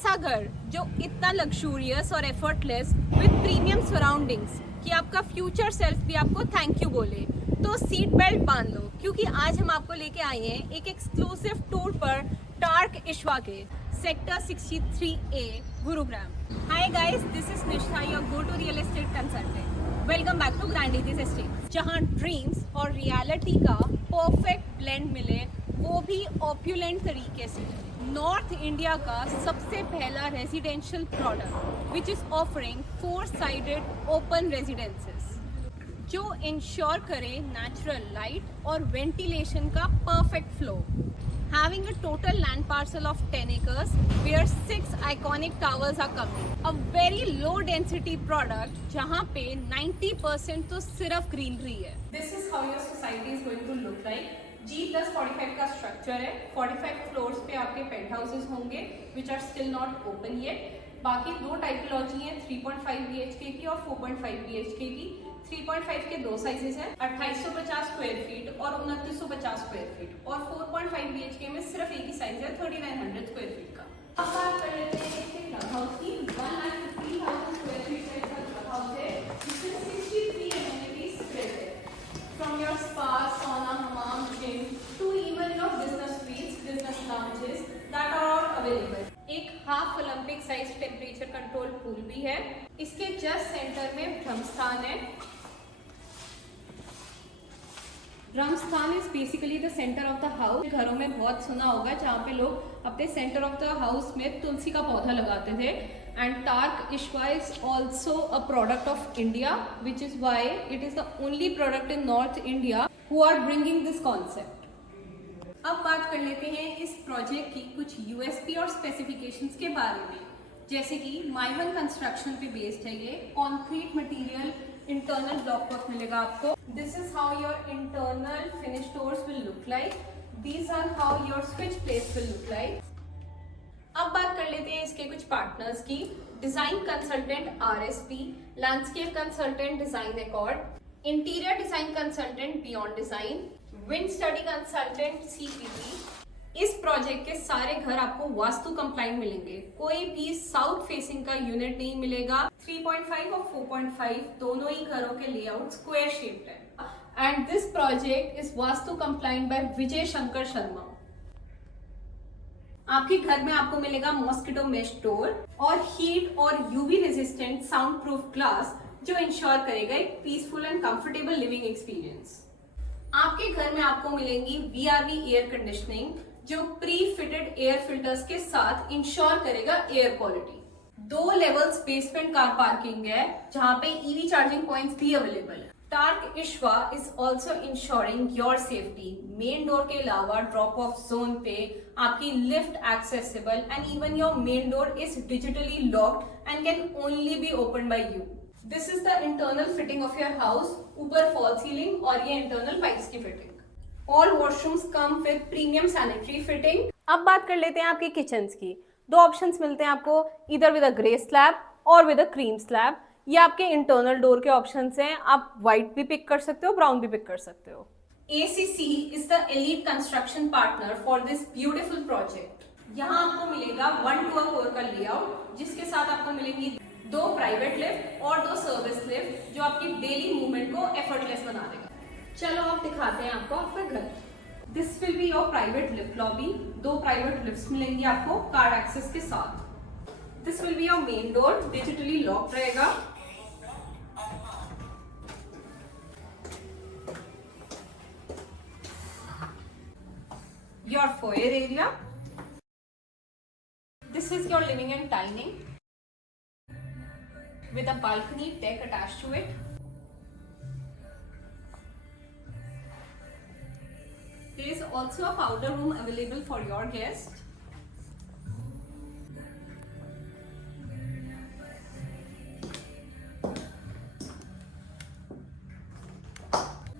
ऐसा घर जो इतना लग्जूरियस और एफर्टलेस विद प्रीमियम सराउंडिंग्स कि आपका फ्यूचर सेल्फ भी आपको थैंक यू बोले, तो सीट बेल्ट बांध लो, क्योंकि आज हम आपको लेके आए हैं एक एक्सक्लूसिव टूर पर टार्क इश्वा के sector 63A Gurugram. Hi guys, this is Nishtha, your go to real estate consultant. Welcome back to grand Aegis estate, जहां ड्रीम्स और रियलिटी का परफेक्ट ब्लेंड मिले, वो भी ऑप्युलेंट तरीके से। नॉर्थ इंडिया का सबसे पहला residential product which is offering 4 sided open residences जो इंश्योर करे नेचुरल लाइट और वेंटिलेशन का perfect flow. Having a total land parcel of 10 acres where 6 iconic towers are coming. A very low density product जहाँ पे 90% तो सिर्फ greenery है। This is how your society is going to look like. G+45 का structure है। 45 floors पे आपके paint houses होंगे which are still not open yet. बाकी दो टाइपोलॉजी है, 3.5 BHK की और 4.5 BHK की। 3.5 के दो साइजेस हैं, 2850 स्क्वायर फीट और 2950 स्क्वायर फीट, और 4.5 BHK में सिर्फ एक ही साइज है, 3900 स्क्वायर फीट का। अब बात कर लेते हैं इसके क्लब हाउस की। 1,50,000 स्क्वायर फीट का इसका क्लब हाउस है, जिसमें 63 amenities spread है, from your spa, sauna, hammam, gym to even your business suites, business lounges that are all available. एक half Olympic size temperature control pool भी है। इसके जस्ट सेंटर में ब्रह्मस्थान है। Brahmasthan is basically the centre of the house. घरों में बहुत सुना होगा जहाँ पे लोग अपने सेंटर ऑफ द हाउस में तुलसी का पौधा लगाते थे। And Tarc Ishva is also a product of India, which is why it is the only product in north India who are bringing this concept. अब बात कर लेते हैं इस प्रोजेक्ट की कुछ यूएसपी और स्पेसिफिकेशंस के बारे में। जैसे कि माइवन कंस्ट्रक्शन पे बेस्ड है ये, concrete material, internal block work मिलेगा आपको। This is how your internal finish doors will look like, these are how your switch plates will look like. अब बात कर लेते हैं इसके कुछ पार्टनर्स की। Design consultant RSP, landscape consultant design accord, interior design consultant beyond design, wind study consultant CPP। इस project के सारे घर आपको वास्तु कंप्लाइंट मिलेंगे, कोई भी साउथ फेसिंग का यूनिट नहीं मिलेगा। 3.5 और 4.5 दोनों ही घरों के लेआउट स्क्वायर शेप्ड है। And this project is vastu compliant by Vijay Shankar Sharma. आपके घर में आपको मिलेगा मॉस्किटो मेश डोर और हीट और UV resistant sound proof glass, जो इंश्योर करेगा एक peaceful and comfortable living experience. आपके घर में आपको मिलेंगी VRV एयर कंडीशनिंग, जो प्री फिटेड एयर फिल्टर्स के साथ इंश्योर करेगा air quality. 2 levels basement car parking है, जहां पे EV चार्जिंग पॉइंट्स भी अवेलेबल है। TARC Ishva is also ensuring your safety. Main door के अलावा ड्रॉप ऑफ जोन पे आपकी lift accessible, and even your main door is digitally locked and can only be open by you. This is the internal fitting of your house. ऊपर fall ceiling और ये internal pipes की fitting. All washrooms come with premium sanitary fitting. अब बात कर लेते हैं आपके किचन्स की। 2 ऑप्शंस मिलते हैं आपको, इधर विद अ ग्रे स्लैब और विद अ क्रीम स्लैब। ये आपके इंटरनल डोर के ऑप्शंस हैं, आप व्हाइट भी पिक कर सकते हो, ब्राउन भी पिक कर सकते हो। ACC is the elite construction partner for this beautiful project. यहाँ आपको मिलेगा 1 to 4 का लेआउट, जिसके साथ आपको मिलेंगी 2 प्राइवेट लिफ्ट और 2 सर्विस लिफ्ट, जो आपकी डेली मूवमेंट को एफर्टलेस बना देगा। चलो आप दिखाते हैं आपको आपका घर। This will be your private lift lobby. 2 private lifts मिलेंगी आपको कार्ड एक्सेस के साथ। This will be your main door, digitally locked रहेगा। Your foyer area. This is your living and dining with a balcony deck attached to it. There is also a powder room available for your guests.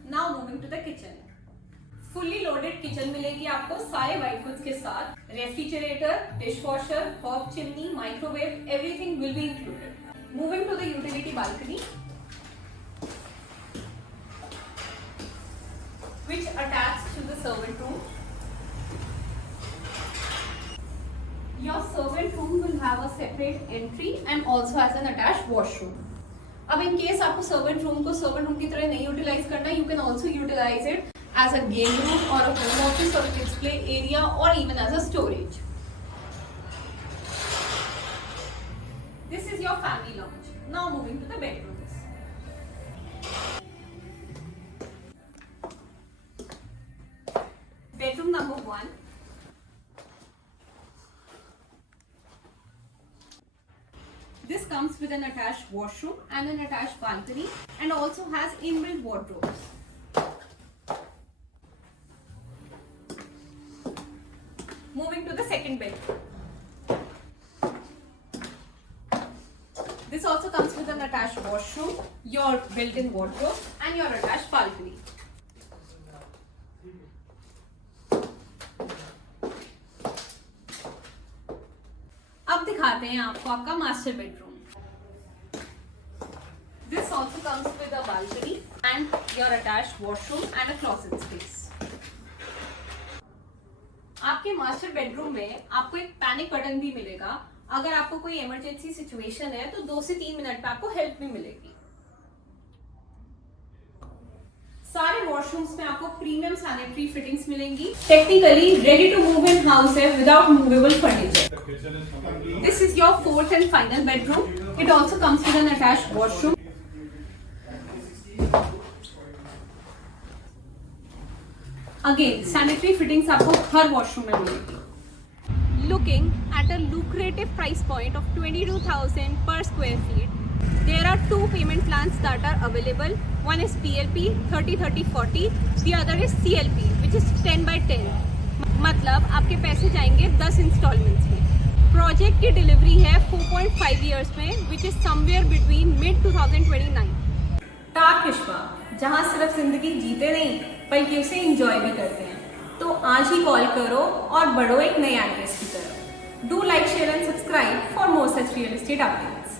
Now moving to the kitchen. Fully loaded kitchen मिलेगी आपको सारे white goods के साथ। Refrigerator, dishwasher, hob chimney, microwave, everything will be included. Moving to the utility balcony, which attached to the servant room. Your servant room will have a separate entry and also has an attached washroom. अब in case आपको servant room को servant room की तरह नहीं utilise करना, you can also utilise it as a game room और a home office और display area और even as a storage. This is your family lounge. Now moving to the bedrooms. Bedroom number 1. This comes with an attached washroom and an attached balcony and also has inbuilt wardrobes. Moving to the second bedroom. This also comes with an attached washroom, your built-in wardrobe and your attached balcony. अब दिखाते हैं आपको आपका master bedroom. This also comes with a balcony and your attached washroom and a closet space. आपके master bedroom में आपको एक panic button भी मिलेगा. अगर आपको कोई इमरजेंसी सिचुएशन है तो 2 से 3 मिनट में आपको हेल्प भी मिलेगी. सारे वॉशरूम्स में आपको प्रीमियम सैनिटरी फिटिंग्स मिलेंगी. Technically ready to move in house है without movable furniture. This is your 4th and final bedroom. It also comes with an attached washroom. Again sanitary fittings आपको हर washroom में मिलेगी. Looking at a lucrative price point of 22,000 per square feet, there are 2 payment plans that are available. One is PLP 30-30-40, the other is CLP which is 10/10. मतलब आपके पैसे जाएंगे 10 installments में. Project की डिलीवरी है 4.5 years में which is somewhere between mid 2029. टाक विश्वा, जहाँ सिर्फ जिंदगी जीते नहीं बल्कि उसे एंजॉय भी करते हैं. तो आज ही कॉल करो और बढ़ो एक नए एड्रेस की तरफ. Do like, share and subscribe for more such real estate updates.